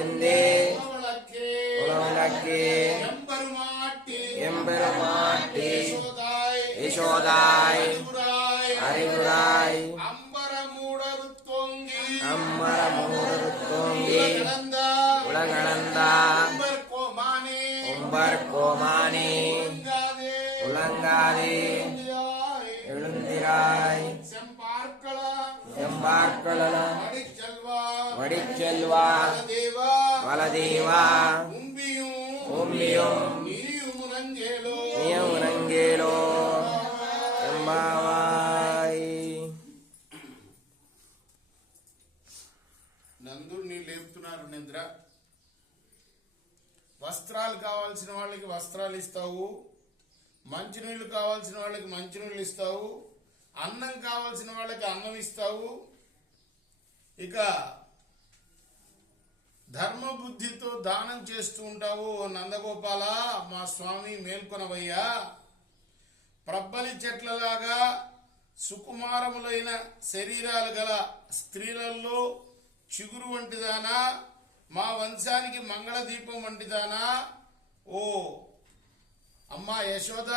விந்தே உலவிளக்கே எம்பெருமாட்டி யசோதாய் அறிவுராய் அம்மரமூடருத்தோங்கி உலகளந்தா உம்பர் கோமானே உலங்காதே எழுந்திராய் செம்பார்க்கள வடிச்செல்வா வலதேவா உம்பியும் நீயுமுனங்கேலோ ఎంబావాయ్. నందుని లేపుతున్నారు నిద్ర. వస్త్రాలు కావాల్సిన వాళ్ళకి వస్త్రాలు ఇస్తావు, మంచినీళ్ళు కావాల్సిన వాళ్ళకి మంచినీళ్ళు ఇస్తావు, అన్నం కావాల్సిన వాళ్ళకి అన్నం ఇస్తావు. ఇక ధర్మబుద్ధితో దానం చేస్తూ ఉంటావు. నందగోపాల, మా స్వామి మేల్కొనవయ్యా. ప్రబ్బలి చెట్లలాగా సుకుమారములైన శరీరాలు గల స్త్రీలలో చిగురు వంటిదానా, మా వంశానికి మంగళదీపం వంటిదానా, ఓ అమ్మా యశోద,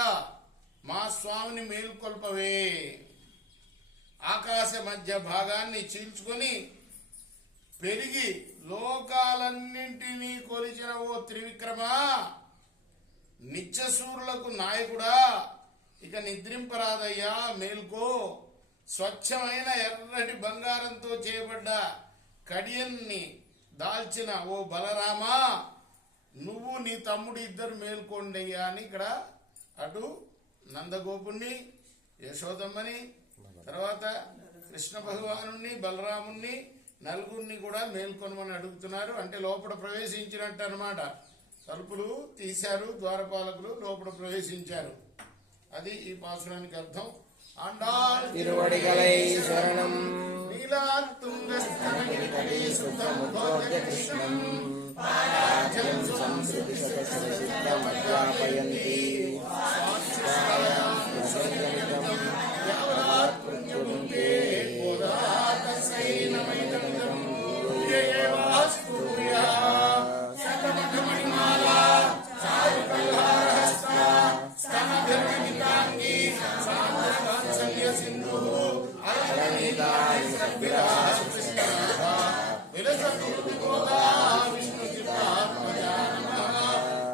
మా స్వామిని మేల్కొల్పవే. ఆకాశ మధ్య భాగాన్ని చీల్చుకొని పెరిగి లోకాలన్నింటినీ కొలిచిన ఓ త్రివిక్రమ, నిత్యసూరులకు నాయకుడా, ఇక నిద్రింపరాదయ్యా, మేల్కో. స్వచ్ఛమైన ఎర్రటి బంగారంతో చేయబడ్డ కడియన్ని దాల్చిన ఓ బలరామా, నువ్వు నీ తమ్ముడు ఇద్దరు మేల్కోండి అయ్యా అని ఇక్కడ అటు నందగోపుణ్ణి, యశోదమ్మని, తర్వాత కృష్ణ భగవానుణ్ణి, బలరాముణ్ణి, నలుగురిని కూడా మేల్కొనమని అడుగుతున్నారు. అంటే లోపల ప్రవేశించినట్టు అన్నమాట. తలుపులు తీశారు, ద్వారపాలకులు లోపల ప్రవేశించారు. అది ఈ పాసురానికి అర్థం. ఆండాళ్ తిరువడిగలై శరణం నీలాతుంగస్తనగిరితడే సుతముఖోద్య కృష్ణం పారాజం సంస్కృతి సకసిద్ధమధ్యాపయంతి స్వాచ్ఛాయాం యావత్కృత్యుంకే బోధాతస్యై నమైదమిదం యేవాస్తుర్యా సకమఠమణిమాలా చారుకల్హారహస్త స్తనభిర్వితాంగీ సాంద్రవాత్సల్య సింధు అరణితాయ సద్విలాసకృష్ణః విలసతుర్వికోదా విష్ణుచిత్తాత్మజా నమః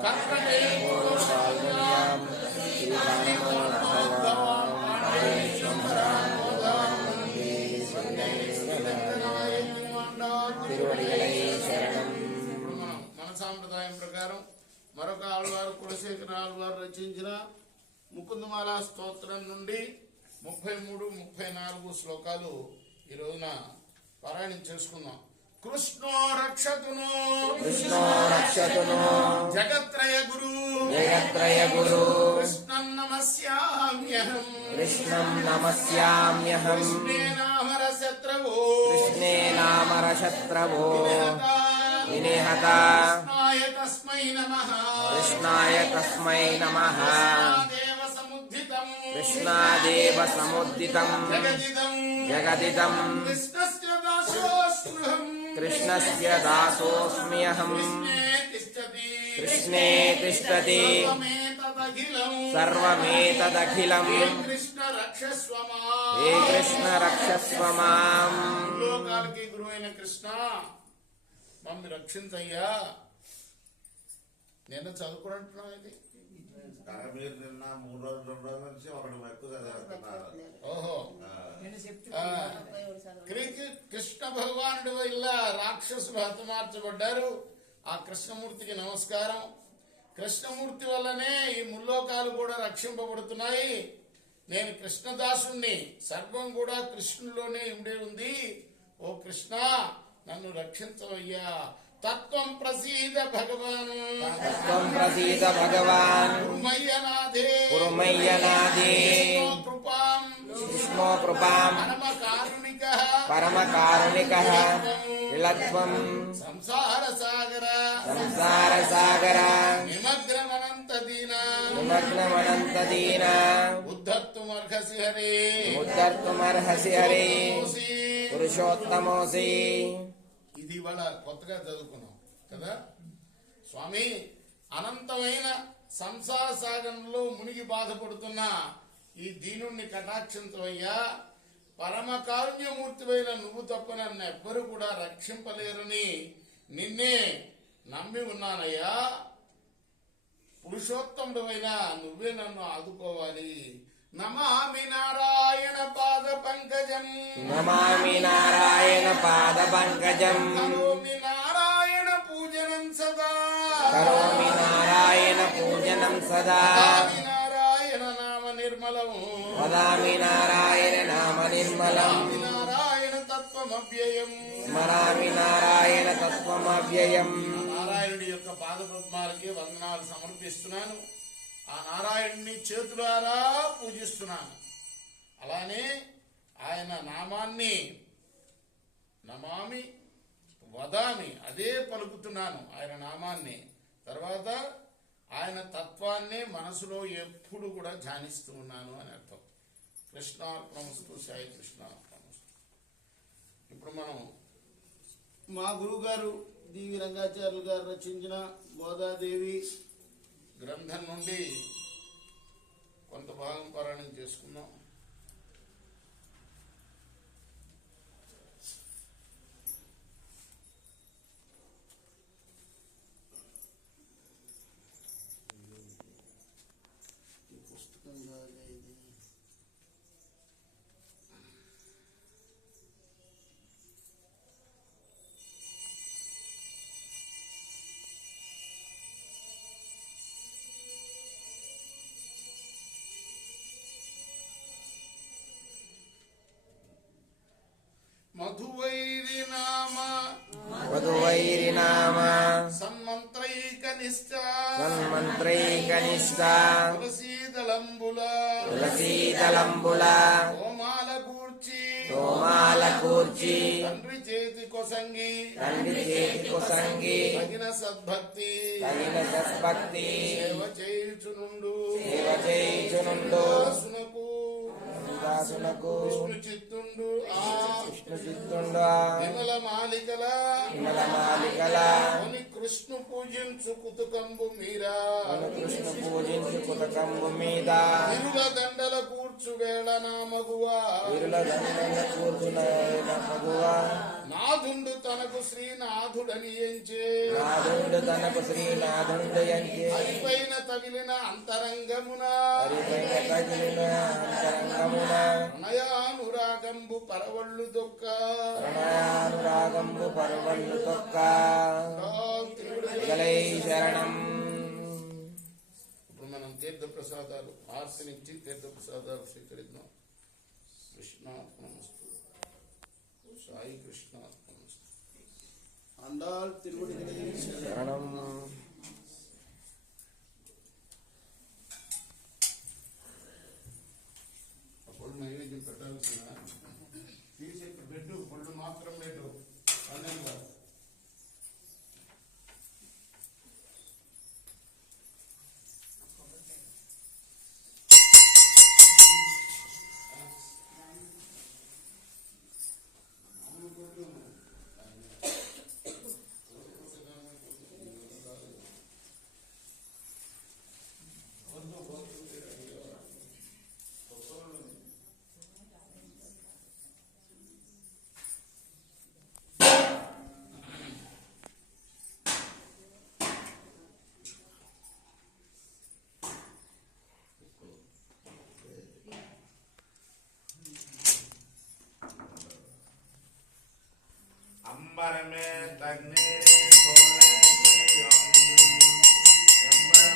కర్కటే మోషాల్యాం శ్రీవాణి మోహోద్భవాం పాండేశ్వరాం మోదాం వందే శ్రీనారాయణ తిరువడిగలై శరణం. మన సాంప్రదాయం ప్రకారం మరొక ఆళ్వారు కులశేఖర ఆళ్వారు రచించిన ముకుందమాల స్తోత్రం నుండి 33, 34 శ్లోకాలు ఈ రోజున పారాయణం చేసుకుందాం. కృష్ణో రక్షతును జగత్రయ గురు కృష్ణం నమస్యామ్యహం కృష్ణే నామర శత్రవో వినిహత కృష్ణాయ తస్మై నమః కృష్ణాదేవ సముద్దితం జగదిదం కృష్ణస్య దాసోస్మ్యహం కృష్ణే తిష్టతి సర్వమేతదఖిలం హే కృష్ణ రక్షస్వ మాం. లోకాలకి గురువైన కృష్ణ, మమ్మల్ని రక్షించయ్యా. నేను చదువుకుంటున్నాను. ఇది మీరు నిన్న 3 రోజులు 2 రోజుల నుంచి ఒకటి ఎక్కువ చదువుతున్నారు. ఓహో, కృష్ణ భగవానుడి వల్ల రాక్షసులు హతమార్చబడ్డారు. ఆ కృష్ణమూర్తికి నమస్కారం. కృష్ణమూర్తి వల్లనే ఈ ముల్లోకాలు కూడా రక్షింపబడుతున్నాయి. నేను కృష్ణదాసుణ్ణి, సర్వం కూడా కృష్ణులోనే ఉండే ఉంది. ఓ కృష్ణ, నన్ను రక్షించవయ్యా. తత్వం ప్రసీద భగవాన్ కురుమయ్యనాథే విష్ణో కృపాం పరమ కారుణికః విలత్వం సంసార సాగర నిమగ్నమనంత దీనా ఉద్ధర్తుమర్హసి హరే పురుషోత్తమోసి. ఇది ఇవాళ కొత్తగా చదువుకున్నాం. కదా. స్వామి, అనంతమైన సంసార సాగరంలో మునిగి బాధపడుతున్న ఈ దీనుణ్ణి కటాక్షించవయ్యా. పరమ కారుణ్యమూర్తివైన నువ్వు తప్ప నన్ను ఎవ్వరు కూడా రక్షింపలేరని నిన్నే నమ్మి ఉన్నానయ్యా. పురుషోత్తముడైనా నువ్వే నన్ను ఆదుకోవాలి. నమామి నారాయణ పాద పంకజం, నమామి నారాయణ పాద పంకజం, కరోమి నారాయణ పూజనం సదా, కరోమి నారాయణ పూజనం సదా, వదామి నారాయణ నామ నిర్మలం, వదామి నారాయణ నామ నిర్మలం, స్మరామి నారాయణ తత్వమవ్యయం, స్మరామి నారాయణ తత్వమవ్యయం. నారాయణుడి యొక్క పాద పద్మాలకి వందనాలు సమర్పిస్తున్నాను. ఆ నారాయణుని చేతులారా పూజిస్తున్నాను. అలానే ఆయన నామాన్ని నమామి వదామి అదే పలుకుతున్నాను, ఆయన నామాన్ని. తర్వాత ఆయన తత్వాన్నే మనసులో ఎప్పుడు కూడా ధ్యానిస్తూ ఉన్నాను అని అర్థం. కృష్ణార్పణమస్తు, సాయి కృష్ణార్పణమస్తు. ఇప్పుడు మనం మా గురువు గారు డివి రంగాచార్యులు గారు రచించిన గోదాదేవి గ్రంథం నుండి కొంత భాగం పారాయణం చేసుకుందాం. పుస్తకం కాదే ఇది. మధువైరి నామ వధువైరి నామ సన్మంత్రైక నిష్ట సన్మంత్రైక నిష్ట తులసీదళంబుల తులసీదళంబుల హోమాల కూర్చి తోమాల కూర్చి తండ్రి చేతి కొసంగి తండ్రి చేతి కొసంగి తగిన సద్భక్తి తగిన సద్భక్తి సేవ చేయుచునుండు సేవ చేయుచునుండు దాసునకు దాసునకు విష్ణు చిత్తుండు ఆ విష్ణు చిత్తుండు విమల మాలికల విమల మాలికల కొని కృష్ణు పూజించు కుతుకంబు మీరా కృష్ణ పూజించు కుతకంబు మీద విరుల దండల కూర్చు వేళ నా మగువా వీరుల దండల కూర్చున్న మగువా నాథుండు తనకు శ్రీనాథుడని ఎంచే నాథుండు తనకు శ్రీనాథుండు ఎంచే హరిపైన తగిలిన అంతరంగమున హరిపైన తగిలిన అంతరంగమున ప్రణయానురాగంబు పరవళ్ళు దొక్క ప్రణయానురాగంబు పర్వళ్ళు తొక్క గలై శరణం. ఇప్పుడు మనం తీర్థ ప్రసాదాలు ఆర్తినిచ్చి తీర్థ ప్రసాదాలు స్వీకరిద్దాం. కృష్ణార్పణమస్తు, సాయి కృష్ణార్పణమస్తు. అండాల్ తిరువడి శరణం. అప్పుడు నైవేద్యం పెట్టాల్సిన తీసి పెట్టు, పళ్ళు మాత్రం పెట్టు. అన్నంగా अंबर में तग्नि सोने की अंबर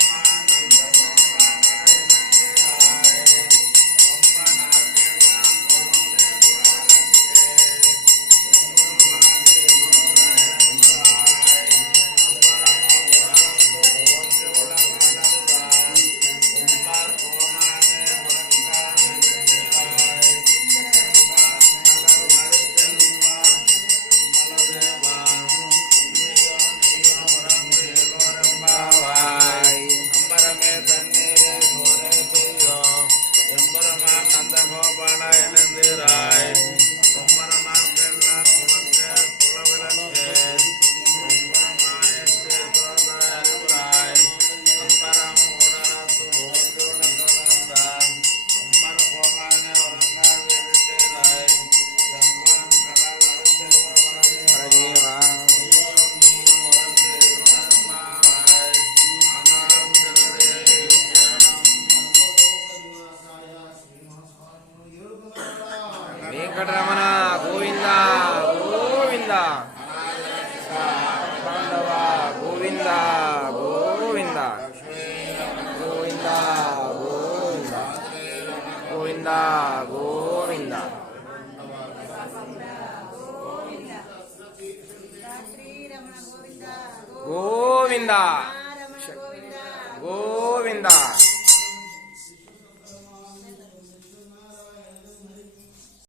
గోవింద గోవింద శ్రీరమణ గోవింద గోవింద రమణ గోవింద గోవింద